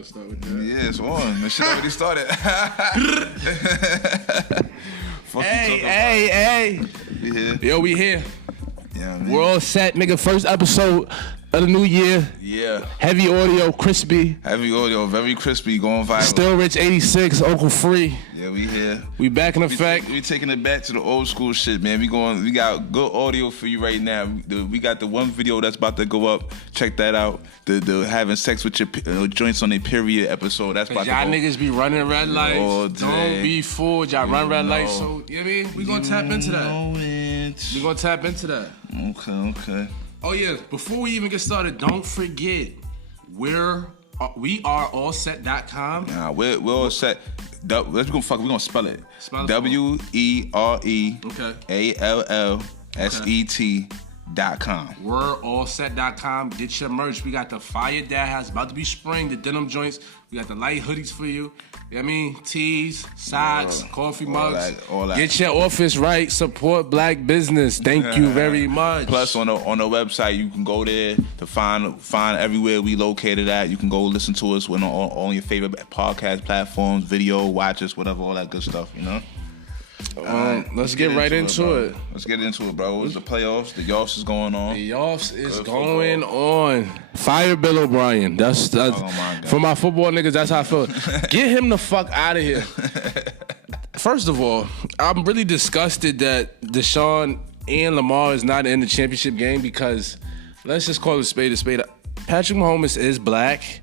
gonna start with that. Yeah, it's on. The shit already started. Hey. We here. Yo, we here. Yeah, man. We're all set, nigga. First episode of the new year. Yeah. Heavy audio, crispy. Heavy audio, very crispy, going viral. Still Rich 86, Uncle Free. Yeah, we here. We back in effect. We taking it back to the old school shit, man. We got good audio for you right now. We got the one video that's about to go up. Check that out. The having sex with your joints on a period episode. That's about to go. Y'all niggas be running red lights. All day. Don't be fooled. Y'all run red lights. So, you know what I mean? We gonna tap into that. We gonna tap into that. Okay. Oh yeah, before we even get started, don't forget we are allset.com. Nah, we're all set. We're gonna spell it. Spell it. WEREALLSET.com. We're allset.com. Get your merch. We got the fire dad house about to be spring, the denim joints. We got the light hoodies for you. You know what I mean? Tees, socks, coffee mugs. All that. Get your office right. Support black business. Thank you very much. Plus, on the website, you can go there to find everywhere we located at. You can go listen to us on your favorite podcast platforms, video, watch us, whatever, all that good stuff, you know? Let's get right into it. Let's get into it, bro. It's the playoffs. The Yoffs is going on. The Yoffs is going on. Fire Bill O'Brien. That's for my football niggas. That's how I feel. Get him the fuck out of here. First of all, I'm really disgusted that Deshaun and Lamar is not in the championship game because let's just call it a spade a spade. Patrick Mahomes is black.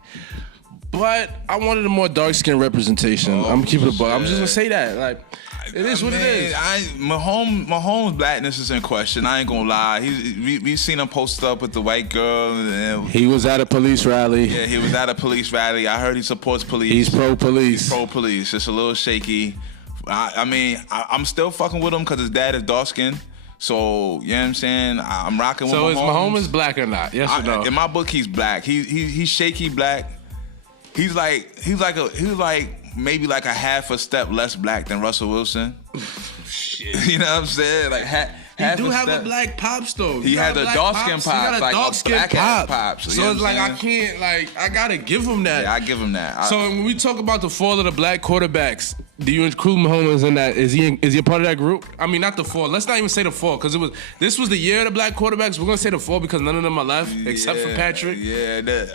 But I wanted a more dark-skinned representation. I'm keeping it. I'm just gonna say that. Like, it is what it is. Mahomes' blackness is in question. I ain't gonna lie. We seen him posted up with the white girl. And he was at a police rally. Yeah, he was at a police rally. I heard he supports police. He's pro-police. It's a little shaky. I'm still fucking with him because his dad is dark-skinned. So, you know what I'm saying? I'm rocking with Mahomes. So is Mahomes black or not? Yes or no? In my book, he's black. He's shaky black. He's like maybe like a half a step less black than Russell Wilson. Shit. You know what I'm saying? Like he do have a black pops though. He had a dark skin pops. He got a like dark skin pops. So it's like I can't I gotta give him that. Yeah, I give him that. So when we talk about the fall of the black quarterbacks, do you include Mahomes in that? Is he a part of that group? I mean, not the fall. Let's not even say the fall because this was the year of the black quarterbacks. We're gonna say the fall because none of them are left except for Patrick. Yeah,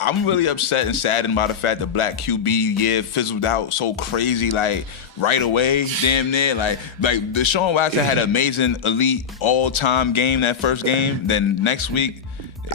I'm really upset and saddened by the fact that black QB year fizzled out so crazy right away, damn near. Like Deshaun Watson had an amazing elite all-time game that first game. Then next week.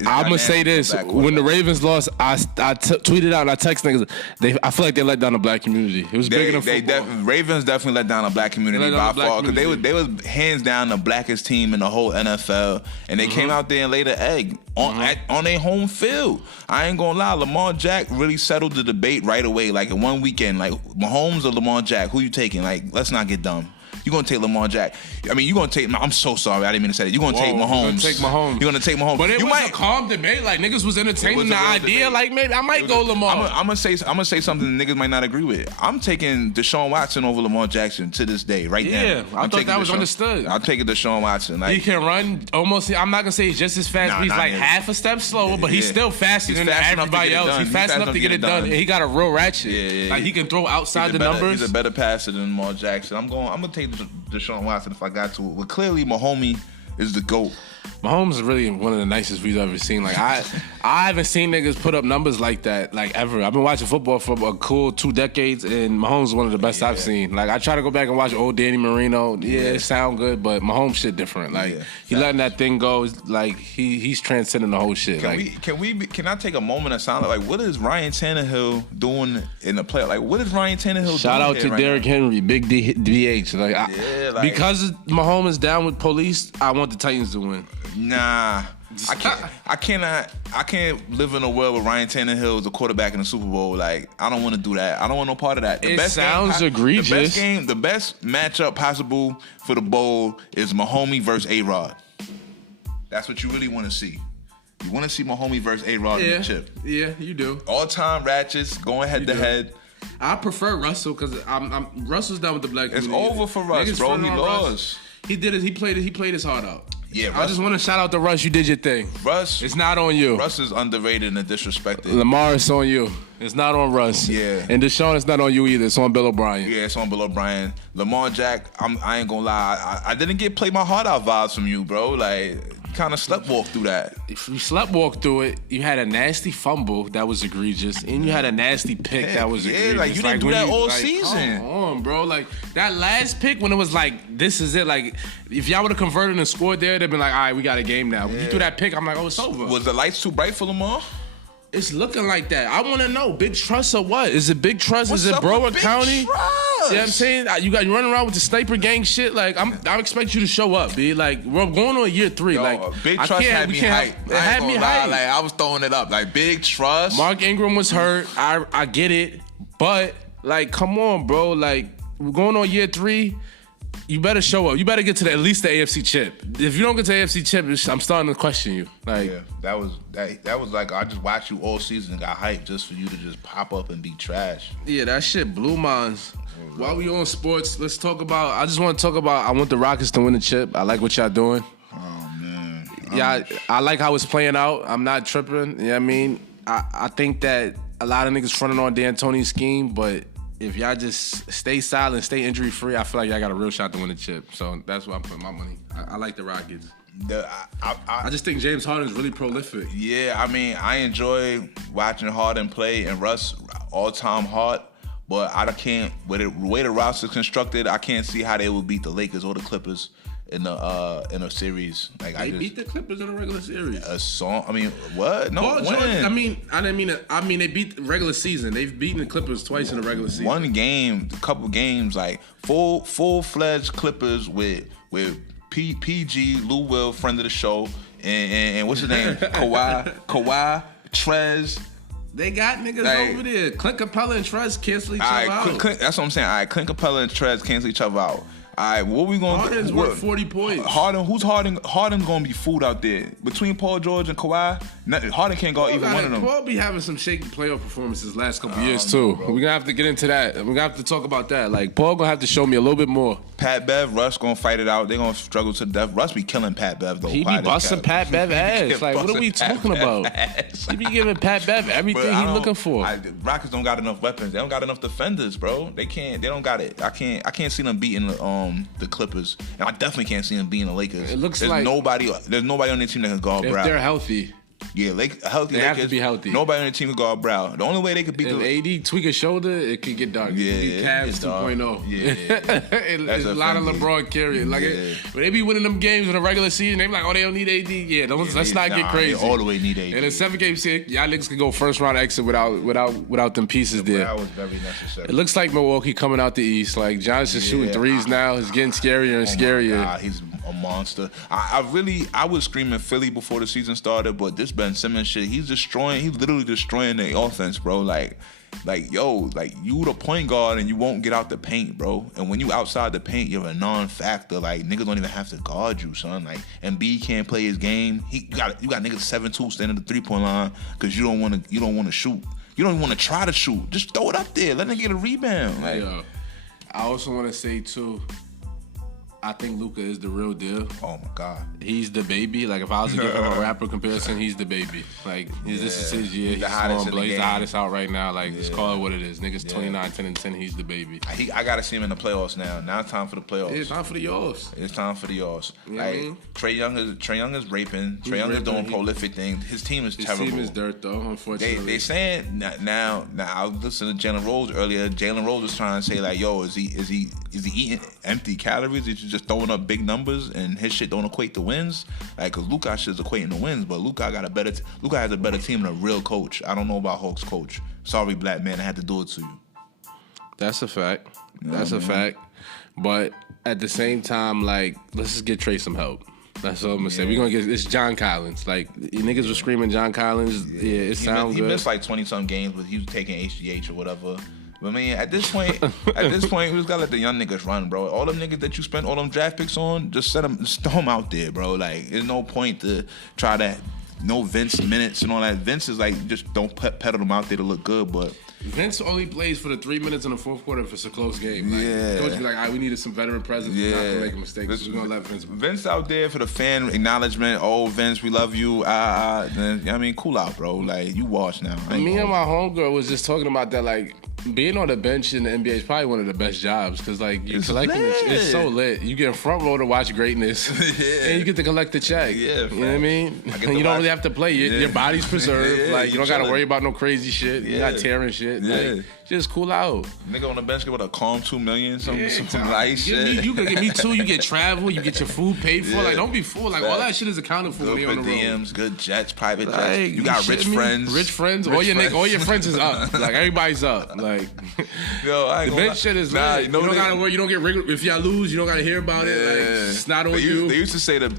I'm gonna say this: when the Ravens lost, I tweeted out and I texted niggas. I feel like they let down the black community. It was bigger than football. Ravens definitely let down the black community by far because they was hands down the blackest team in the whole NFL, and they came out there and laid an egg on their home field. I ain't gonna lie, Lamar Jack really settled the debate right away. Like in one weekend, like Mahomes or Lamar Jack, who you taking? Like let's not get dumb. You're going to take Lamar Jack. I mean, you're going to take... I'm so sorry. I didn't mean to say that. You're going to take Mahomes. You're going to take Mahomes. But it was a calm debate. Like, niggas was entertaining the idea. Debate. Like, maybe I might go Lamar. I'm going to say something niggas might not agree with. I'm taking Deshaun Watson over Lamar Jackson to this day, right now. Yeah, I thought that was understood. I'm taking Deshaun Watson. He can run almost... I'm not going to say he's just as fast, but he's like half a step slower, but he's still faster than everybody else. He's fast enough to get it done. And he got a real ratchet. Yeah. Like, he can throw outside the numbers. He's a better passer than Lamar Jackson. I'm going to take Deshaun Watson if I got to it. But clearly, Mahomie is the GOAT. Mahomes is really one of the nicest we've ever seen. Like I haven't seen niggas put up numbers like that, like ever. I've been watching football for a cool 2 decades, and Mahomes is one of the best I've seen. Like I try to go back and watch old Danny Marino. It sound good, but Mahomes shit different. Like he letting that thing go. Like he's transcending the whole shit. Can I take a moment of silence? Like what is Ryan Tannehill doing in the play? Like what is Ryan Tannehill doing? Shout out to Derrick Henry, big DH. Because Mahomes is down with police, I want the Titans to win. Nah, I can't live in a world where Ryan Tannehill is the quarterback in the Super Bowl. Like, I don't want to do that. I don't want no part of that. It sounds egregious. The best matchup possible for the bowl is Mahomie versus A-Rod. That's what you really want to see. You want to see Mahomie versus A-Rod in the chip. Yeah, you do. All-time ratchets, going head-to-head. I prefer Russell because Russell's done with the black community. It's over for Russ, bro. He lost. He did it. He played his heart out. Yeah, I just want to shout out to Russ. You did your thing. Russ, it's not on you. Russ is underrated and disrespected. Lamar, it's on you. It's not on Russ. Yeah. And Deshaun, it's not on you either. It's on Bill O'Brien. Yeah, it's on Bill O'Brien. Lamar Jack, I ain't gonna lie. I didn't get play my heart out vibes from you, bro. Like, kind of sleptwalk through that. If you sleptwalk through it, you had a nasty fumble that was egregious, and you had a nasty pick that was egregious. Like you didn't do that all season. Come on, bro. Like that last pick when it was like, this is it. Like if y'all would have converted and scored there, they'd been like, all right, we got a game now. Yeah. You threw that pick, I'm like, oh, it's over. Was the lights too bright for Lamar? It's looking like that. I want to know, big trust or what? Is it big trust? Is it Broward County? Trust? You know what I'm saying? You running around with the sniper gang shit. Like I expect you to show up, B. Like we're going on year 3. Like big trust had me hyped. It had me hyped. Like I was throwing it up. Like big trust. Mark Ingram was hurt. I get it, but like, come on, bro. Like we're going on year 3. You better show up. You better get to at least the AFC chip. If you don't get to the AFC chip, I'm starting to question you. Like, yeah, that was like I just watched you all season and got hyped just for you to just pop up and be trash. Yeah, that shit blew minds. While we on sports, let's talk about. I just want to talk about. I want the Rockets to win the chip. I like what y'all doing. Oh man. Yeah, I like how it's playing out. I'm not tripping. You know what I mean? I think that a lot of niggas fronting on D'Antoni's scheme, but if y'all just stay silent, stay injury free, I feel like y'all got a real shot to win the chip. So that's why I'm putting my money. I like the Rockets. I just think James Harden's really prolific. Yeah, I mean, I enjoy watching Harden play and Russ all-time hot, but I can't. With the way the roster's constructed, I can't see how they will beat the Lakers or the Clippers in a series. Like they beat the Clippers in a regular series. I mean, what? No, Paul George, I mean, they beat the regular season. They've beaten the Clippers twice in the regular season. One game, a couple games, like full-fledged Clippers with PG, Lou Will, friend of the show, and what's his name? Kawhi, Trez. They got niggas over there. Clint Capella and Trez cancel each other out. That's what I'm saying. All right, Clint Capella and Trez cancel each other out. All right, what we gonna do? Harden's worth 40 points. Harden gonna be fooled out there. Between Paul George and Kawhi, Harden can't guard either one of them. Paul be having some shaky playoff performances last couple years too. We're gonna have to get into that. We're gonna have to talk about that. Like Paul gonna have to show me a little bit more. Pat Bev, Russ gonna fight it out. They gonna struggle to death. Russ be killing Pat Bev though. He be busting Pat Bev ass. Like what are we talking about? He be giving Pat Bev everything he's looking for. Rockets don't got enough weapons. They don't got enough defenders, bro. They don't got it. I can't see them beating the Clippers. And I definitely can't see them beating the Lakers. It looks there's like nobody on their team that can guard Brown. If they're healthy. Yeah, healthy. They have to be healthy. Nobody on the team can guard Brown. The only way they could beat AD tweak a shoulder, it could get dark. Yeah, Cavs 2.0. Yeah, it's a lot of LeBron carrying. Like when they be winning them games in the regular season, they be like, oh, they don't need AD. Yeah, let's not get crazy. They all the way need AD. In a 7-game series, y'all niggas can go first round exit without them pieces there. That was very necessary. It looks like Milwaukee coming out the East. Like Johnson's shooting threes now. It's getting scarier and scarier. My God, he's a monster. I was screaming Philly before the season started, but this Ben Simmons shit, he's literally destroying the offense, bro. Like you the point guard and you won't get out the paint, bro. And when you outside the paint, you're a non-factor. Like niggas don't even have to guard you, son. Like Embiid can't play his game. You got niggas 7-2 standing at the 3-point line because you don't want to shoot. You don't even want to try to shoot. Just throw it up there. Let them get a rebound. Like, yeah. I also want to say too, I think Luka is the real deal. Oh my God, he's the baby. Like if I was to give him a rapper comparison, he's the baby. Like this is his year. He's the hottest out right now. Like just call it what it is. Niggas 29, 10 and 10. He's the baby. I gotta see him in the playoffs now. Now it's time for the playoffs. Yeah, it's time for the Yaws. It's time for the Yaws. You like Trae Young is raping. Trae Young is doing prolific things. His team is terrible. His team is dirt though. Unfortunately, they saying now. I was listening to Jalen Rose earlier. Jalen Rose was trying to say like, yo, is he eating empty calories? Is he just throwing up big numbers and his shit don't equate to wins? Like, cause Luka shit's equating to wins, but Luka has a better team than a real coach. I don't know about Hawks coach. Sorry, black man, I had to do it to you. That's a fact. That's a fact. But at the same time, like, let's just get Trae some help. That's all I'm gonna say. We're gonna get it's John Collins. Like niggas were screaming John Collins. Yeah, it sounds good. He missed like 20-some games, but he was taking HGH or whatever. But I mean, at this point, we just gotta let the young niggas run, bro. All them niggas that you spent all them draft picks on, just throw them out there, bro. Like, there's no point to try to Vince minutes and all that. Vince is like, just don't pedal them out there to look good. But Vince only plays for the 3 minutes in the fourth quarter if it's a close game. Like, the coach be like, all right, we needed some veteran presence. We're not going to make a mistake. So we're going to let Vince. Vince out there for the fan acknowledgement. Oh, Vince, we love you. Then, I mean, cool out, bro. Like, you watch now. Me and my homegirl was just talking about that, like, being on the bench in the NBA is probably one of the best jobs because, like, you collecting it's so lit. You get a front row to watch greatness, and you get to collect the check. Yeah, you know what I mean? And you don't really have to play. Your body's preserved. Like, you don't got to worry about no crazy shit. You're not tearing shit. Like, just cool out. Nigga on the bench get with a calm $2 million, some light shit. You can get me too. You get travel. You get your food paid for. Like, don't be fooled. Like, all that shit is accounted for when you're on the road. DMs, good jets, private jets. You got rich friends. Rich friends. All your friends is up. Like, everybody's up. Like, yo, the bench shit is lit. You don't gotta worry. You don't get rigged. If y'all lose, you don't gotta hear about it. Like, it's not on you. They used to say the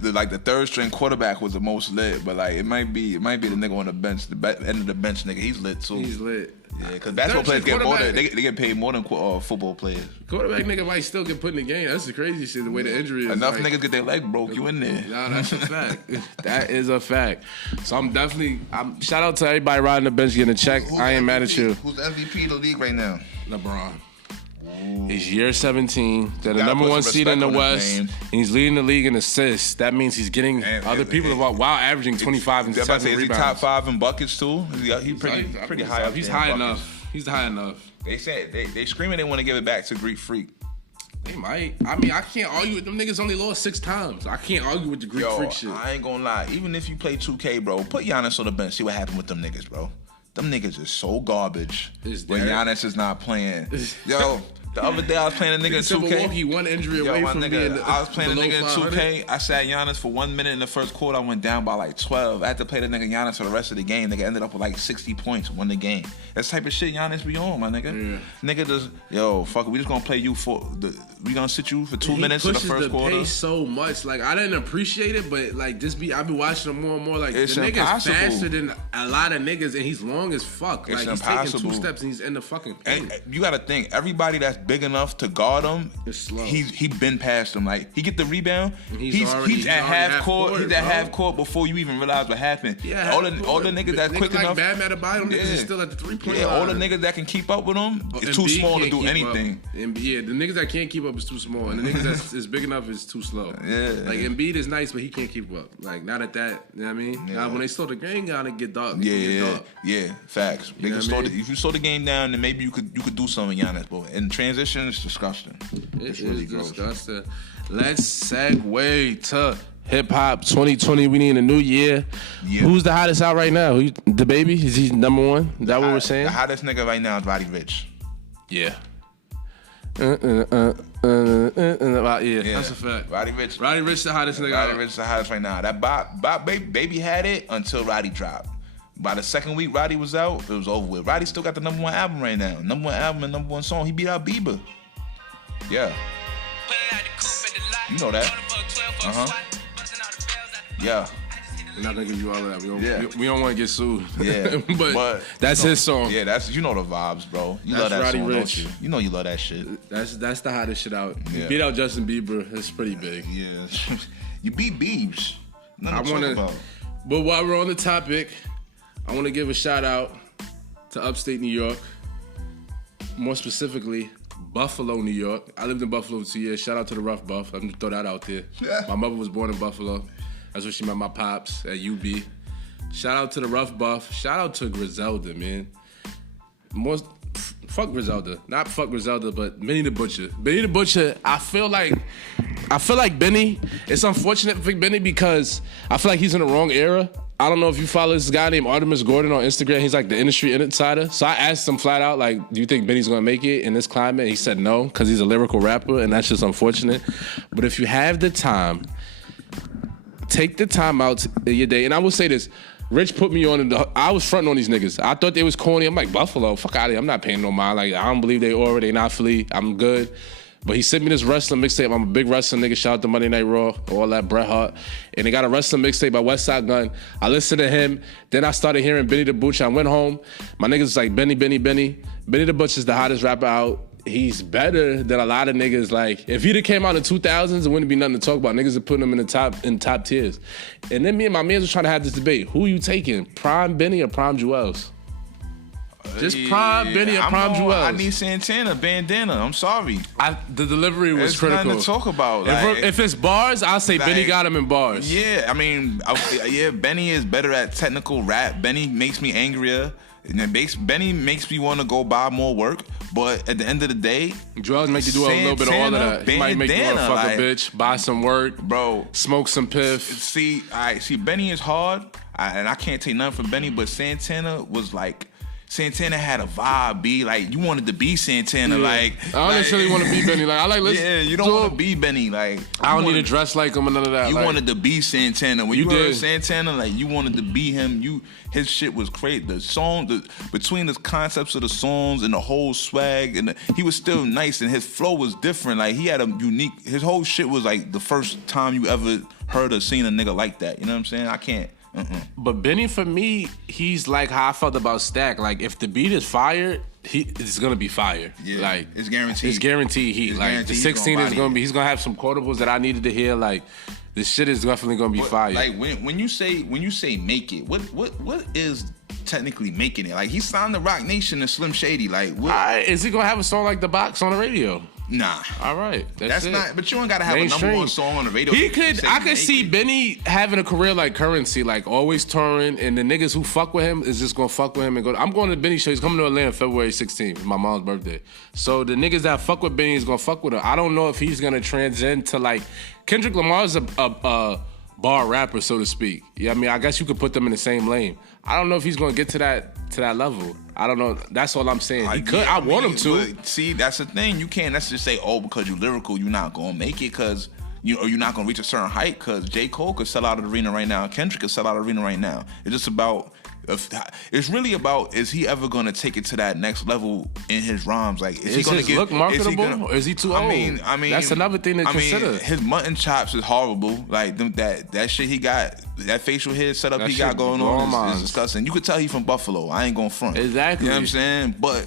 third string quarterback was the most lit, but like it might be the nigga on the bench, the end of the bench nigga. He's lit too. He's lit. Yeah, because basketball players get more than they get paid more than football players. Quarterback nigga might still get put in the game. That's the crazy shit. The way the injury is. Enough niggas get their leg broke. You in there? Nah, that's a fact. That is a fact. So I'm shout out to everybody riding the bench getting a check. I ain't mad at you. Who's the MVP of the league right now? LeBron. He's year 17. They're the number one seed in the West. And he's leading the league in assists. That means he's getting other people involved while averaging 25 and 7 rebounds. Is he top 5 in buckets too? He's pretty high up. He's high enough. He's high enough. They said they screaming they want to give it back to Greek Freak. They might. I mean, I can't argue with them niggas. Only lost 6 times. I can't argue with the Greek Freak shit. I ain't gonna lie. Even if you play 2K, bro, put Giannis on the bench. See what happened with them niggas, bro. Them niggas is so garbage when Giannis is not playing. Yo. The other day I was playing a nigga in 2K. Milwaukee, one injury away from being I was playing a nigga in 2K. I sat Giannis for 1 minute in the first quarter. I went down by like 12. I had to play the nigga Giannis for the rest of the game. Nigga ended up with like 60 points, won the game. That's the type of shit Giannis be on, my nigga. Yeah. Nigga just, fuck it. We just gonna play you we gonna sit you for 2 minutes in the first quarter. He pushes the pace so much. Like, I didn't appreciate it, but like, I've been watching him more and more. Like, it's the nigga's impossible. faster than a lot of niggas, and he's long as fuck. Like, he's taking 2 steps and he's in the fucking paint. And you gotta think, everybody that's big enough to guard him, he been past him. Like, he get the rebound, he's at half court. He's at half court before you even realize what happened. Yeah, all the niggas that's quick enough. Bad at the bottom, niggas is still at the 3-point line. All the niggas that can keep up with him is too small to do anything. Yeah, the niggas that can't keep up is too small, and the niggas that's big enough is too slow. Yeah, like Embiid is nice, but he can't keep up. Like, not at that. You know what I mean? Now, when they slow the game down, it get dark. Yeah, facts. If you slow the game down, then maybe you could do something, Giannis. But in transition, it's disgusting. It's really disgusting. Let's segue to hip hop 2020. We need a new year. Yeah. Who's the hottest out right now? The baby? Is he number one? Is that what we're saying? The hottest nigga right now is Roddy Ricch. Yeah. Yeah, that's a fact. Roddy Ricch the hottest nigga. Roddy Ricch the hottest right now. That Bop Baby had it until Roddy dropped. By the second week Roddy was out, it was over with. Roddy still got the number 1 album right now. Number 1 album and number 1 song. He beat out Bieber. Yeah. You know that. Yeah. I'm not gonna give you all of that. We don't want to get sued. Yeah. but that's his song. Yeah, that's the vibes, bro. You love that Roddy song, Ricch. don't you? You know you love that shit. That's the hottest shit out. Yeah. He beat out Justin Bieber. It's pretty big. Yeah. You beat Biebs. Nothing to talk about. But while we're on the topic, I want to give a shout out to upstate New York. More specifically, Buffalo, New York. I lived in Buffalo for 2 years. Shout out to the Rough Buff. I'm gonna throw that out there. Yeah. My mother was born in Buffalo. That's where she met my pops at UB. Shout out to the Rough Buff. Shout out to Griselda, man. Fuck Griselda. Not fuck Griselda, but Benny the Butcher. Benny the Butcher, I feel like Benny, it's unfortunate for Benny because I feel like he's in the wrong era. I don't know if you follow this guy named Artemis Gordon on Instagram. He's like the industry insider. So I asked him flat out, like, do you think Benny's gonna make it in this climate? He said no, because he's a lyrical rapper, and that's just unfortunate. But if you have the time, take the time out in your day. And I will say this, Rich put me on, I was fronting on these niggas. I thought they was corny. I'm like, Buffalo, fuck out of here. I'm not paying no mind. Like, I don't believe they not Philly. I'm good. But he sent me this wrestling mixtape. I'm a big wrestling nigga. Shout out to Monday Night Raw, all that, Bret Hart. And they got a wrestling mixtape by West Side Gun. I listened to him. Then I started hearing Benny the Butcher. I went home. My niggas was like, Benny. Benny the Butcher's the hottest rapper out. He's better than a lot of niggas. Like, if he'd have came out in the 2000s, it wouldn't be nothing to talk about. Niggas are putting him in top tiers. And then me and my mans was trying to have this debate. Who you taking, Prime Benny or Prime Jewels? Just prime Benny or prime Jewels. I need Santana, bandana. I'm sorry. The delivery was critical. There's nothing to talk about. If it's bars, I'll say Benny got him in bars. Yeah, I mean, Benny is better at technical rap. Benny makes me angrier. Benny makes me want to go buy more work, but at the end of the day, drugs make you do a little bit of all of that. He might make you want to fuck a bitch, buy some work, bro, smoke some piff. See, Benny is hard, and I can't take nothing from Benny, but Santana was like. Santana had a vibe, B. Like, you wanted to be Santana. Like, I don't necessarily want to be Benny. Like, I like listen. Yeah, you don't want to be Benny. Like, I don't need to dress like him or none of that. You wanted to be Santana. When you heard Santana, like, you wanted to be him. His shit was great. The song, between the concepts of the songs and the whole swag, and he was still nice, and his flow was different. Like, he had a unique. His whole shit was like the first time you ever heard or seen a nigga like that. You know what I'm saying? I can't. But Benny, for me, he's like how I felt about Stack. Like, if the beat is fire, it's gonna be fire. Yeah, like it's guaranteed. It's guaranteed heat. Like the 16 is gonna be. He's gonna have some quotables that I needed to hear. Like, this shit is definitely gonna be fire. Like when you say make it, what is technically making it? Like, he signed to Rock Nation and Slim Shady. Like, what? Is he gonna have a song like The Box on the radio? Nah. All right. That's it. Not. But you don't gotta have a number one song on the radio. I could see Benny having a career like Currency, like always touring, and the niggas who fuck with him is just gonna fuck with him and go. I'm going to Benny show. He's coming to Atlanta February 16th, my mom's birthday. So the niggas that fuck with Benny is gonna fuck with him. I don't know if he's gonna transcend to like Kendrick Lamar's a bar rapper, so to speak. Yeah, I mean, I guess you could put them in the same lane. I don't know if he's gonna get to that level. I don't know. That's all I'm saying. He could. I want him to. But see, that's the thing. You can't. Let's just say, because you're lyrical, you're not gonna make it, or you're not gonna reach a certain height. Because J. Cole could sell out an arena right now. Kendrick could sell out an arena right now. It's just about. It's really about, is he ever gonna take it to that next level in his rhymes? Like, is he gonna his look marketable, or is he too old? I mean, that's another thing to consider. Mean, his mutton chops is horrible. Like that shit he got, that facial hair setup he got going on is disgusting. You could tell he from Buffalo. I ain't going front. Exactly. You know what I'm saying? But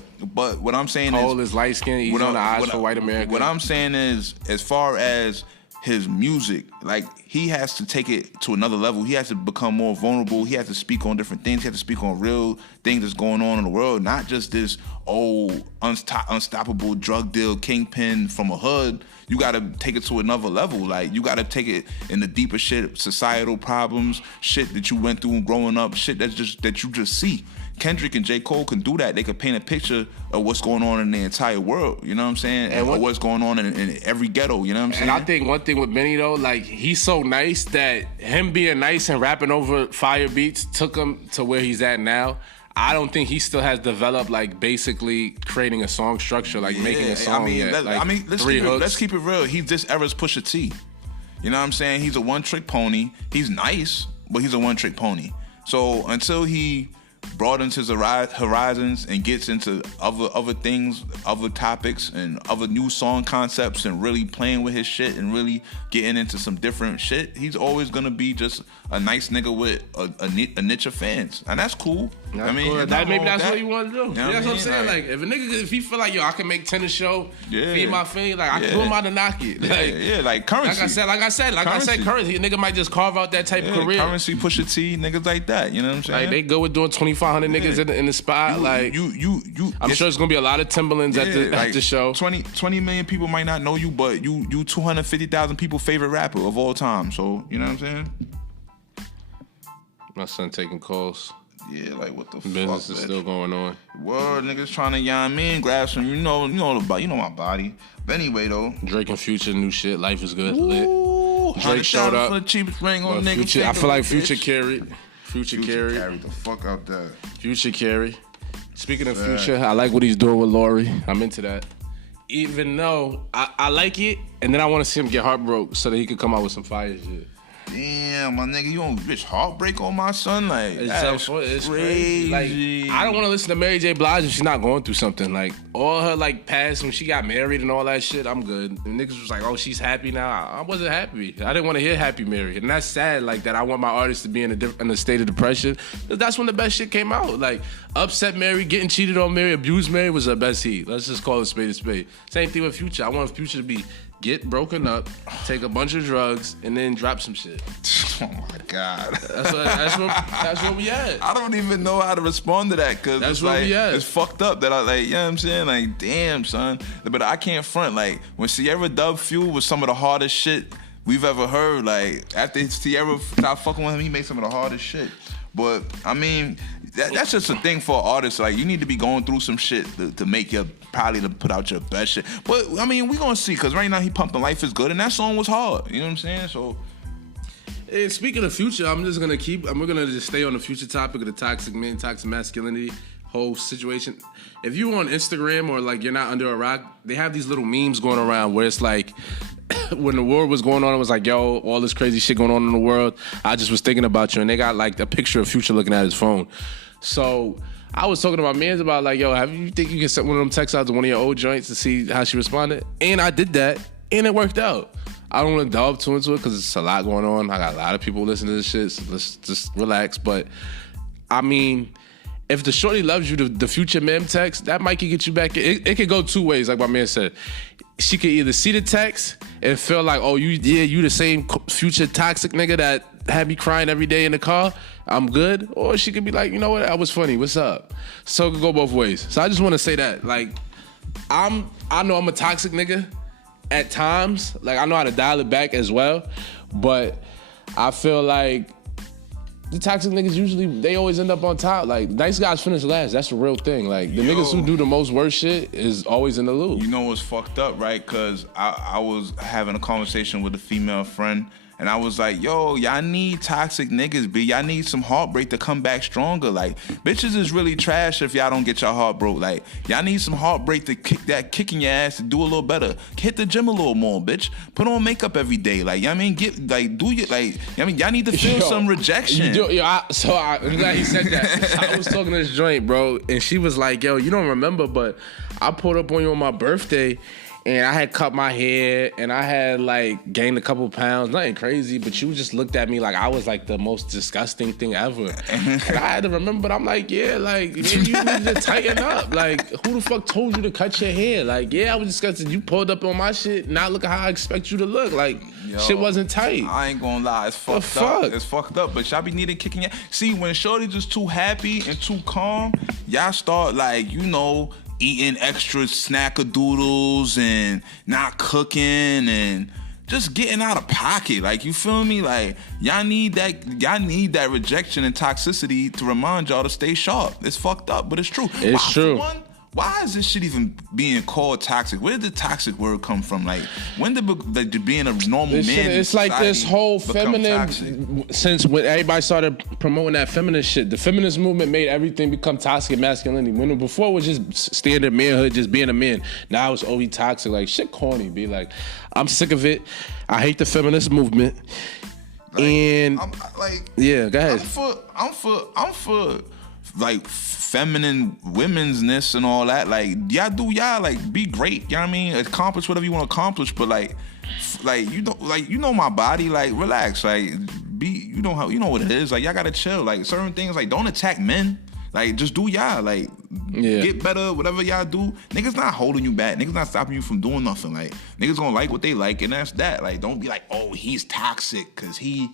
what I'm saying Cole is light skinned. He's on the eyes for white America. What I'm saying is, as far as his music, like, he has to take it to another level. He has to become more vulnerable. He has to speak on different things. He has to speak on real things that's going on in the world, not just this unstoppable drug deal kingpin from a hood. You got to take it to another level. Like, you got to take it in the deeper shit, societal problems, shit that you went through growing up, shit that you just see. Kendrick and J. Cole can do that. They can paint a picture of what's going on in the entire world. You know what I'm saying? And what's going on in every ghetto. You know what I'm saying? And I think one thing with Benny, though, like, he's so nice that him being nice and rapping over fire beats took him to where he's at now. I don't think he still has developed, like, basically creating a song structure, like making a song yet. Let's keep it real. He's this era's Pusha T. You know what I'm saying? He's a one-trick pony. He's nice, but he's a one-trick pony. So until he broadens his horizons and gets into other things, other topics, and other new song concepts, and really playing with his shit and really getting into some different shit, he's always gonna be just a nice nigga with a niche of fans, and that's cool. That's maybe that's what you want to do. You know that's what I'm saying. Like, if he feel like, yo, I can make 10 a show, feed my family, like, I can put him out and knock it. Like Currency. Like I said, Currency. A nigga might just carve out that type of career. Currency, Pusha T, niggas like that. You know what I'm saying? Like, they go with doing 2,500 niggas in the spot. I'm sure it's gonna be a lot of Timberlands at the show. 20 million people might not know you, but you 250,000 people favorite rapper of all time. So, you know what I'm saying? My son taking calls. Yeah, like, what the business is still going on. Word, niggas trying to grab some, you know my body. But anyway, though, Drake and Future, new shit. Life is good. Ooh, lit. Drake showed up. For the cheapest ring on nigga. Future, I feel like Future carried. Future carried the fuck out there. Future carry. Speaking of Future, I like what he's doing with Lori. I'm into that. Even though I like it, and then I want to see him get heartbroken so that he could come out with some fire shit. Damn, my nigga, you don't bitch heartbreak on my son? Like, it's crazy. Like, I don't want to listen to Mary J. Blige if she's not going through something. Like, all her, like, past when she got married and all that shit, I'm good. And niggas was like, oh, she's happy now. I wasn't happy. I didn't want to hear Happy Mary. And that's sad, like, that I want my artist to be in a state of depression. That's when the best shit came out. Like, Upset Mary, Getting Cheated on Mary, Abused Mary was her best heat. Let's just call it spade a spade. Same thing with Future. I want Future to be get broken up, take a bunch of drugs, and then drop some shit. Oh my God. That's what we at. I don't even know how to respond to that because it's like it's fucked up that I like, you know what I'm saying? Like, damn, son. But I can't front. Like, when Sierra dubbed Fuel was some of the hardest shit we've ever heard. Like, after Sierra stopped fucking with him, he made some of the hardest shit. But I mean, that's just a thing for artists. Like, you need to be going through some shit to make your, probably to put out your best shit. But I mean, we gonna see, because right now he pumping Life is Good, and that song was hard. You know what I'm saying? So. And speaking of Future, we're gonna just stay on the Future topic of the toxic men, toxic masculinity whole situation. If you're on Instagram or like you're not under a rock, they have these little memes going around where it's like, when the war was going on, it was like, yo, all this crazy shit going on in the world. I just was thinking about you, and they got like a picture of Future looking at his phone. So I was talking to my mans about like, yo, you think you can send one of them texts out to one of your old joints to see how she responded? And I did that, and it worked out. I don't want to delve too into it because it's a lot going on. I got a lot of people listening to this shit, so let's just relax. But, I mean, if the shorty loves you, the Future mem text, that might could get you back. It could go two ways, like my man said. She could either see the text and feel like, oh, you the same Future toxic nigga that had me crying every day in the car, I'm good. Or she could be like, you know what, that was funny, what's up? So it could go both ways. So I just want to say that, like, I know I'm a toxic nigga. At times, like I know how to dial it back as well, but I feel like the toxic niggas they always end up on top. Like, nice guys finish last. That's the real thing. Like, the niggas who do the most worst shit is always in the loop. You know what's fucked up, right? Because I was having a conversation with a female friend, and I was like, yo, y'all need toxic niggas, B. Y'all need some heartbreak to come back stronger. Like, bitches is really trash if y'all don't get your heart broke. Like, y'all need some heartbreak to kick in your ass to do a little better. Hit the gym a little more, bitch. Put on makeup every day. Like, you know what I mean? Y'all need to feel some rejection. I'm glad he said that. I was talking to this joint, bro, and she was like, yo, you don't remember, but I pulled up on you on my birthday, and I had cut my hair, and I had, like, gained a couple pounds. Nothing crazy, but you just looked at me like I was, like, the most disgusting thing ever. And I had to remember, but I'm like, yeah, like, you need to tighten up. Like, who the fuck told you to cut your hair? Like, yeah, I was disgusted. You pulled up on my shit, not looking how I expect you to look. Like, shit wasn't tight. I ain't gonna lie, it's fucked up. It's fucked up, but y'all be needing kicking your... See, when shorty just too happy and too calm, y'all start, like, you know... eating extra snackadoodles and not cooking and just getting out of pocket. Like, you feel me? Like, y'all need that rejection and toxicity to remind y'all to stay sharp. It's fucked up, but it's true. It's true. Why is this shit even being called toxic? Where did the toxic word come from? Like, when did being a normal man? It's like this whole feminine, since when everybody started promoting that feminist shit, the feminist movement made everything become toxic masculinity. When before it was just standard manhood, just being a man. Now it's always toxic. Like, shit corny, be like, I'm sick of it. I hate the feminist movement. Like, and yeah, go ahead. I'm for like feminine womenness and all that. Like, y'all do y'all, like, be great, you know what I mean? Accomplish whatever you want to accomplish, but like you know my body, like, relax, like, you know what it is, like, y'all gotta chill, like, certain things, like, don't attack men, like, just do y'all, like, get better, whatever y'all do. Niggas not holding you back, niggas not stopping you from doing nothing. Like, niggas gonna like what they like, and that's that. Like, don't be like, oh, he's toxic because he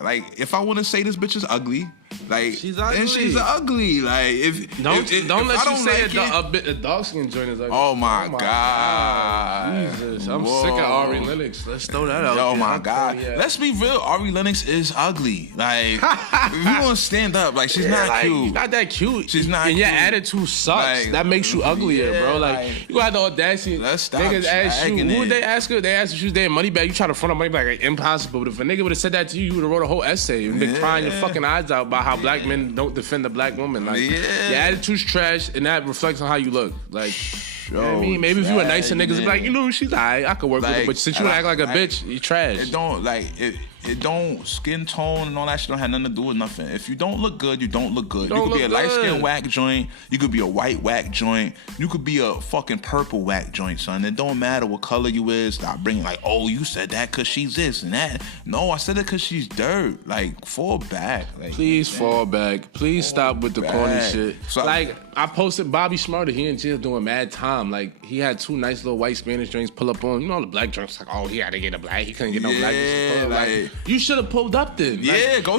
like, if I want to say this bitch is ugly, like, she's ugly. And she's ugly. Like, don't let you say a dark skin joint is ugly. Oh my God. Jesus, I'm sick of Ari Lennox. Let's throw that out. Oh my God. Let's be real. Ari Lennox is ugly. Like, if you want to stand up, like, she's not cute. She's not that cute. She's not. And cute. your attitude sucks. Like, that makes you uglier, bro. Like, you got the audacity. Let's stop. Niggas ask you. Who would they ask her? They asked if she was there money bag. You try to front of money bag, like, impossible. But if a nigga would have said that to you, you would have wrote a whole essay and been crying your fucking eyes out about how black men don't defend the black woman. Like, your attitude's trash, and that reflects on how you look. Like, you know what I mean? Maybe if you a nicer niggas, be like, you know, she's alright, I could work with her. But since you act like a bitch, you trash. It don't, like, it don't, skin tone and all that shit don't have nothing to do with nothing. If you don't look good, you don't look good. You could be a light skin whack joint. You could be a white whack joint. You could be a fucking purple whack joint, son. It don't matter what color you is. Stop bringing, like, oh, you said that because she's this and that. No, I said it because she's dirt. Like, fall back. Like, please fall back. Please stop with the corny shit. So, like, I posted Bobby Shmurda. He in jail doing mad time. time. Like, he had 2 nice little white Spanish joints pull up on. You know, the black joints, like, oh, he had to get a black. He couldn't get no black. Like, you should have pulled up then. Yeah, like, go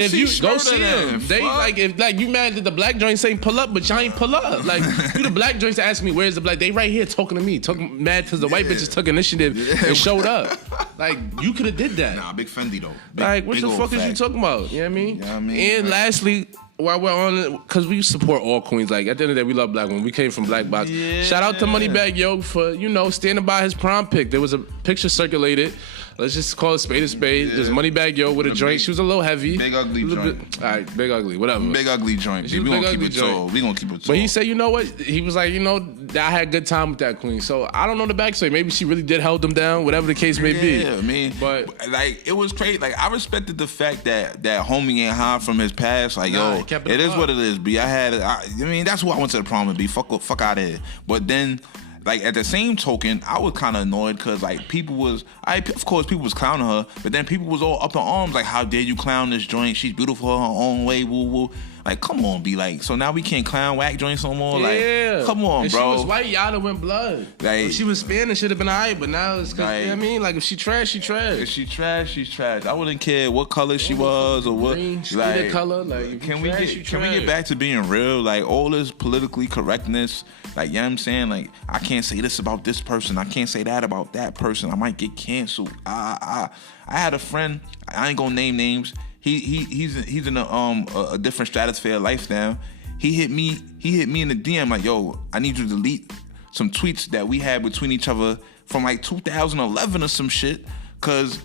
see him. They, like, if like you mad that the black joints ain't pull up, but y'all ain't pull up. Like, you the black joints ask me, where's the black? They right here talking to me. Talking mad because the white bitches took initiative and showed up. Like, you could have did that. Nah, big Fendi, though. Like, what the fuck is you talking about? You know what I mean? And lastly, while we're on it, because we support all queens. Like, at the end of the day, we love black women. We came from Black Box. Yeah. Shout out to Moneybagg Yo for, standing by his prom pic. There was a picture circulated. Let's just call it spade a spade. There's Moneybagg Yo with a joint. She was a little heavy. Big ugly joint. All right, big ugly, whatever. Big ugly joint. We gonna keep it tall. We gonna keep it tall. But he said, you know what? He was like, I had a good time with that queen. So I don't know the backstory. Maybe she really did hold them down, whatever the case may be. Yeah, I mean, but like, it was crazy. Like, I respected the fact that homie ain't hide from his past. Like, it is what it is. B, I mean, that's who I went to the prom with. B, fuck out of here. But then, like, at the same token, I was kind of annoyed because, like, of course, people was clowning her, but then people was all up in arms, like, how dare you clown this joint? She's beautiful her own way, woo woo. Like, come on, be like, so now we can't clown whack joints no more? Yeah. Like, come on, if bro. If she was white, y'all went blood. Like, if she was Spanish, should have been alright, but now it's, like, you know what I mean? Like, if she trash, she trash. If she trash, she's trash. I wouldn't care what color she was or what. Green, like, color. Like, can we get back to being real? Like, all this politically correctness, like, you know what I'm saying? Like, I can't say this about this person. I can't say that about that person. I might get canceled. I had a friend, I ain't gonna name names. He's in a different stratosphere of life now. He hit me in the DM like, yo, I need you to delete some tweets that we had between each other from like 2011 or some shit. And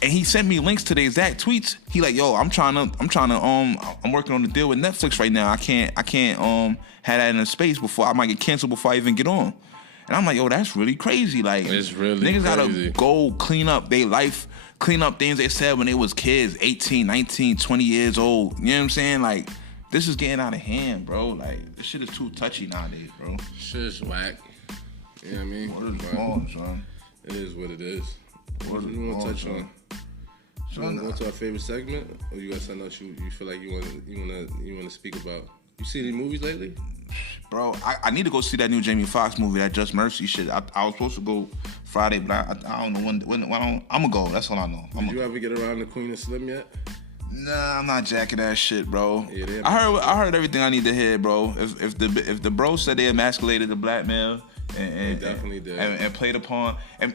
he sent me links to the exact tweets. He like, yo, I'm working on a deal with Netflix right now. I can't have that in a space before I might get canceled before I even get on. And I'm like, yo, that's really crazy. Like, it's really niggas crazy. Gotta go clean up their life, clean up things they said when they was kids, 18, 19, 20 years old. You know what I'm saying? Like, this is getting out of hand, bro. Like, this shit is too touchy nowadays, bro. Shit is whack. You know what I mean? What is wrong, son? It is what it is. What you want to touch on? You want to go to our favorite segment, or you got something else you feel like you want to speak about? You see any movies lately? Bro, I need to go see that new Jamie Foxx movie, that Just Mercy shit. I was supposed to go Friday, but I don't know when I'm gonna go. That's all I know. Did you ever get around to Queen and Slim yet? Nah, I'm not jacking that shit, bro. Yeah, I heard everything I need to hear, bro. If the bro said they emasculated the black male and definitely did. And played upon, and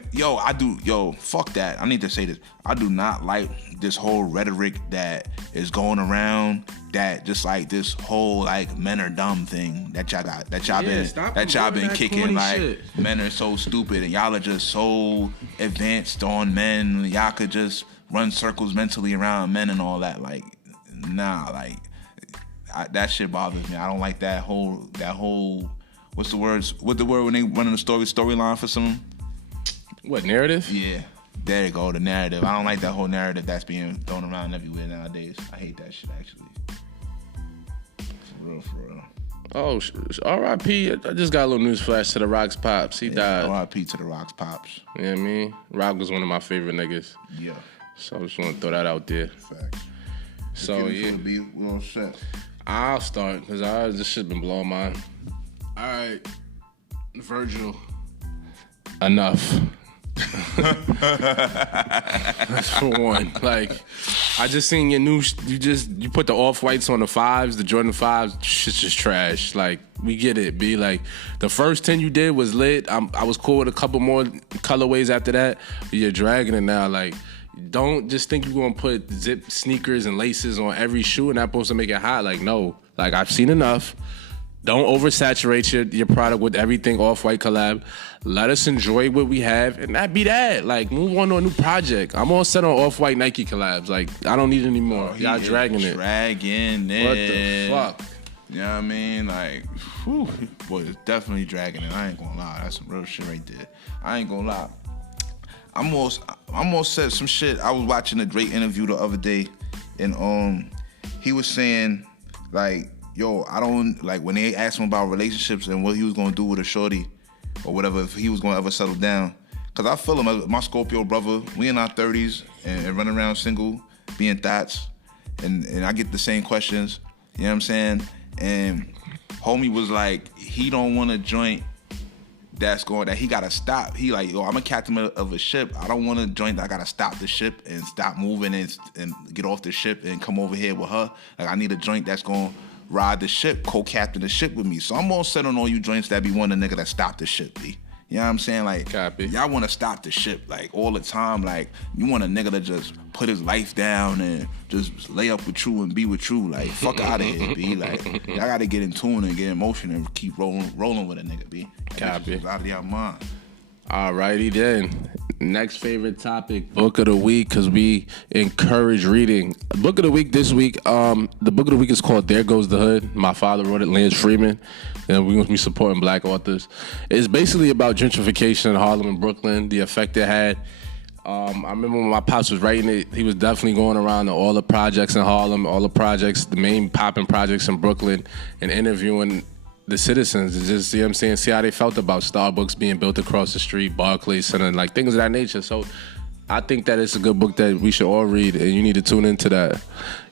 fuck that. I need to say this. I do not like this whole rhetoric that is going around, that just like this whole like men are dumb thing that y'all been kicking, like shit. Men are so stupid and y'all are just so advanced on men. Y'all could just run circles mentally around men and all that. Like, nah, like that shit bothers me. I don't like that whole what's the word when they running the storyline for some narrative? Yeah. There you go, the narrative. I don't like that whole narrative that's being thrown around everywhere nowadays. I hate that shit, actually. For real. Oh, R.I.P. I just got a little news flash to the Rock's Pops. He died. R.I.P. to the Rock's Pops. You know what I mean? Rock was one of my favorite niggas. Yeah. So I just want to throw that out there. Facts. So, yeah. We all set. I'll start, because this shit been blowing mine. All right. Virgil. Enough. That's for one. Like, I just seen your new. You put the off-whites on the 5s, the Jordan 5s. Shit's just trash. Like, we get it. B. Like, the first 10 you did was lit. I was cool with a couple more colorways after that. But you're dragging it now. Like, don't just think you're gonna put zip sneakers and laces on every shoe and that's supposed to make it hot. Like, no. Like, I've seen enough. Don't oversaturate your product with everything off-white collab. Let us enjoy what we have, and that be that. Like, move on to a new project. I'm all set on off-white Nike collabs. Like, I don't need any more. Y'all dragging it. Dragging it. What the fuck? You know what I mean? Like, whew, boy, it's definitely dragging it. I ain't gonna lie. That's some real shit right there. I ain't gonna lie. I'm almost said some shit. I was watching a great interview the other day, and he was saying, like, yo, I don't, like, when they asked him about relationships and what he was gonna do with a shorty or whatever, if he was gonna ever settle down. Cause I feel him, my Scorpio brother, we in our 30s and running around single, being thoughts, and I get the same questions, you know what I'm saying? And homie was like, he don't want a joint that he gotta stop. He like, yo, I'm a captain of a ship. I don't want a joint that I gotta stop the ship and stop moving and get off the ship and come over here with her. Like, I need a joint that's gonna ride the ship, co-captain the ship with me. So I'm gonna set on all you joints that be one nigga that stop the ship, B. You know what I'm saying? Like, Copy. Y'all want to stop the ship, like, all the time. Like, you want a nigga to just put his life down and just lay up with you and be with you. Like, fuck out of here, B. Like, y'all got to get in tune and get in motion and keep rolling with a nigga, B. Copy. Out of your mind. Alrighty then. Next favorite topic, book of the week, because we encourage reading. Book of the week this week, the book of the week is called There Goes the Hood. My father wrote it, Lance Freeman, and we're going to be supporting black authors. It's basically about gentrification in Harlem and Brooklyn, the effect it had. I remember when my pops was writing it, he was definitely going around to all the projects in Harlem, all the projects, the main popping projects in Brooklyn, and interviewing the citizens, and just, you know what I'm saying, see how they felt about Starbucks being built across the street, Barclays Center, like things of that nature. So I think that it's a good book that we should all read, and you need to tune into that. You know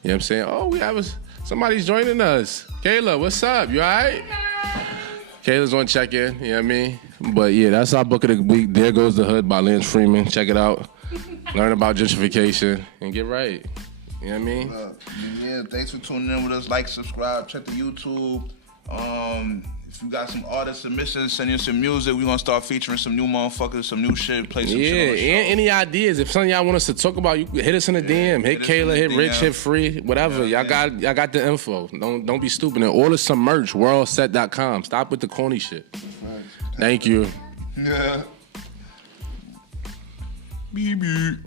what I'm saying? Oh, we have somebody's joining us. Kayla, what's up? You all right? Kayla's on check-in, you know what I mean? But yeah, that's our book of the week. There Goes the Hood by Lance Freeman. Check it out. Learn about gentrification and get right. You know what I mean? Yeah, thanks for tuning in with us. Like, subscribe, check the YouTube. If you got some artist submissions, send in some music. We're gonna start featuring some new motherfuckers, some new shit, play some shit on the show. And any ideas. If something y'all want us to talk about, you hit us in the DM. Hit Kayla, hit Rich, hit Free, whatever. Y'all got the info. Don't be stupid. And order some merch, worldset.com. Stop with the corny shit. Thank you. Yeah. BB.